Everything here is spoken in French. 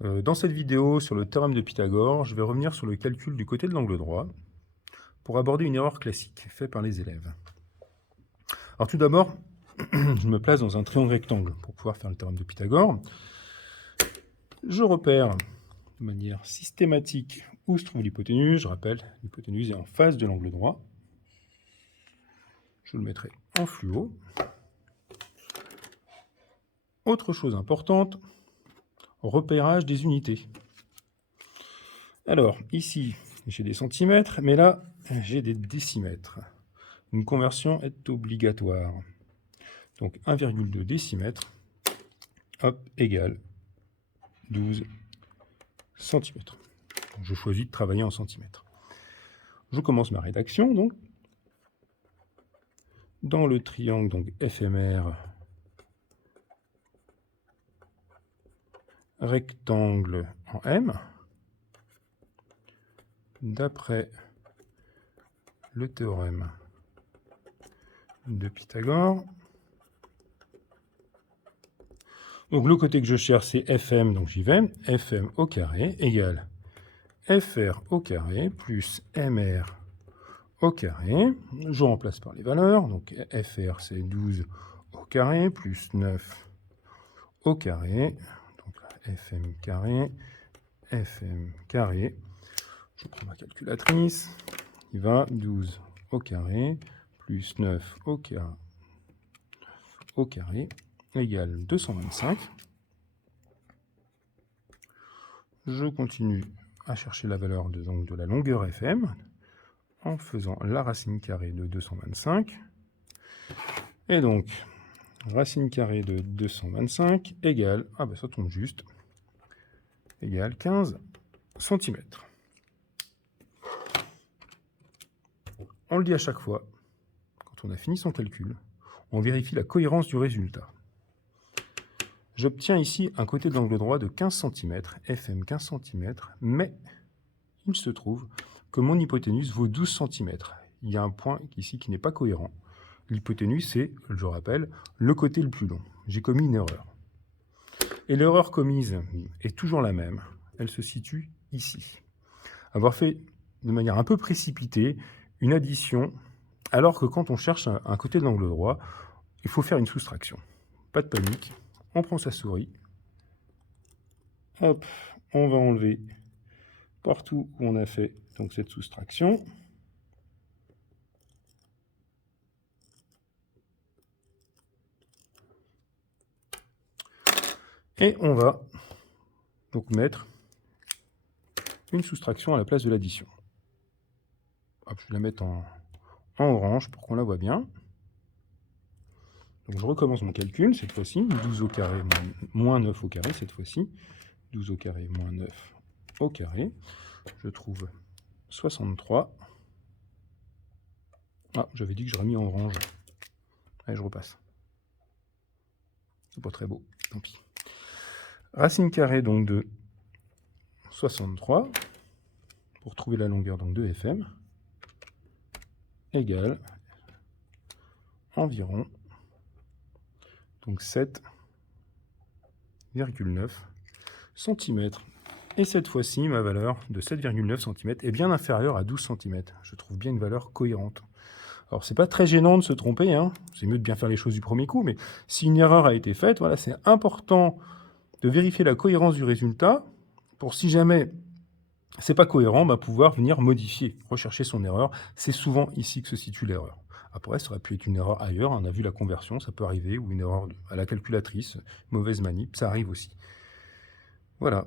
Dans cette vidéo sur le théorème de Pythagore, je vais revenir sur le calcul du côté de l'angle droit pour aborder une erreur classique faite par les élèves. Alors tout d'abord, je me place dans un triangle rectangle pour pouvoir faire le théorème de Pythagore. Je repère de manière systématique où se trouve l'hypoténuse. Je rappelle, l'hypoténuse est en face de l'angle droit. Je le mettrai en fluo. Autre chose importante, repérage des unités. Alors, ici, j'ai des centimètres, mais là, j'ai des décimètres. Une conversion est obligatoire. Donc, 1,2 décimètre, hop, égale 12 centimètres. Donc, je choisis de travailler en centimètres. Je commence ma rédaction, donc. Dans le triangle donc, FMR, rectangle en M, d'après le théorème de Pythagore. Donc le côté que je cherche, c'est FM, donc j'y vais. FM au carré égale FR au carré plus MR au carré. Je remplace par les valeurs. Donc FR, c'est 12 au carré plus 9 au carré. Donc FM carré, FM carré. Je prends ma calculatrice. Il va 12 au carré plus 9 au carré égale 225. Je continue à chercher la valeur de la longueur FM en faisant la racine carrée de 225. Et donc, racine carrée de 225 égale, ça tombe juste, égale 15 cm. On le dit à chaque fois, quand on a fini son calcul, on vérifie la cohérence du résultat. J'obtiens ici un côté de l'angle droit de 15 cm, FM 15 cm, mais il se trouve que mon hypoténuse vaut 12 cm. Il y a un point ici qui n'est pas cohérent. L'hypoténuse, c'est, je rappelle, le côté le plus long. J'ai commis une erreur. Et l'erreur commise est toujours la même. Elle se situe ici. Avoir fait de manière un peu précipitée une addition, alors que quand on cherche un côté de l'angle droit, il faut faire une soustraction. Pas de panique. On prend sa souris. Hop, on va enlever partout où on a fait donc cette soustraction. Et on va donc mettre une soustraction à la place de l'addition. Hop, je vais la mettre en orange pour qu'on la voit bien. Donc je recommence mon calcul, cette fois-ci, 12 au carré moins 9 au carré, cette fois-ci. 12 au carré moins 9 au carré. Je trouve 63. J'avais dit que j'aurais mis en orange. Allez, je repasse. C'est pas très beau, tant pis. Racine carrée donc de 63, pour trouver la longueur donc de FM, égale environ donc 7,9 cm. Et cette fois-ci, ma valeur de 7,9 cm est bien inférieure à 12 cm. Je trouve bien une valeur cohérente. Alors, c'est pas très gênant de se tromper, hein. C'est mieux de bien faire les choses du premier coup, mais si une erreur a été faite, voilà, c'est important de vérifier la cohérence du résultat pour, si jamais c'est pas cohérent, pouvoir venir modifier, rechercher son erreur. C'est souvent ici que se situe l'erreur. Après, ça aurait pu être une erreur ailleurs. On a vu la conversion, ça peut arriver, ou une erreur à la calculatrice, mauvaise manip, ça arrive aussi. Voilà.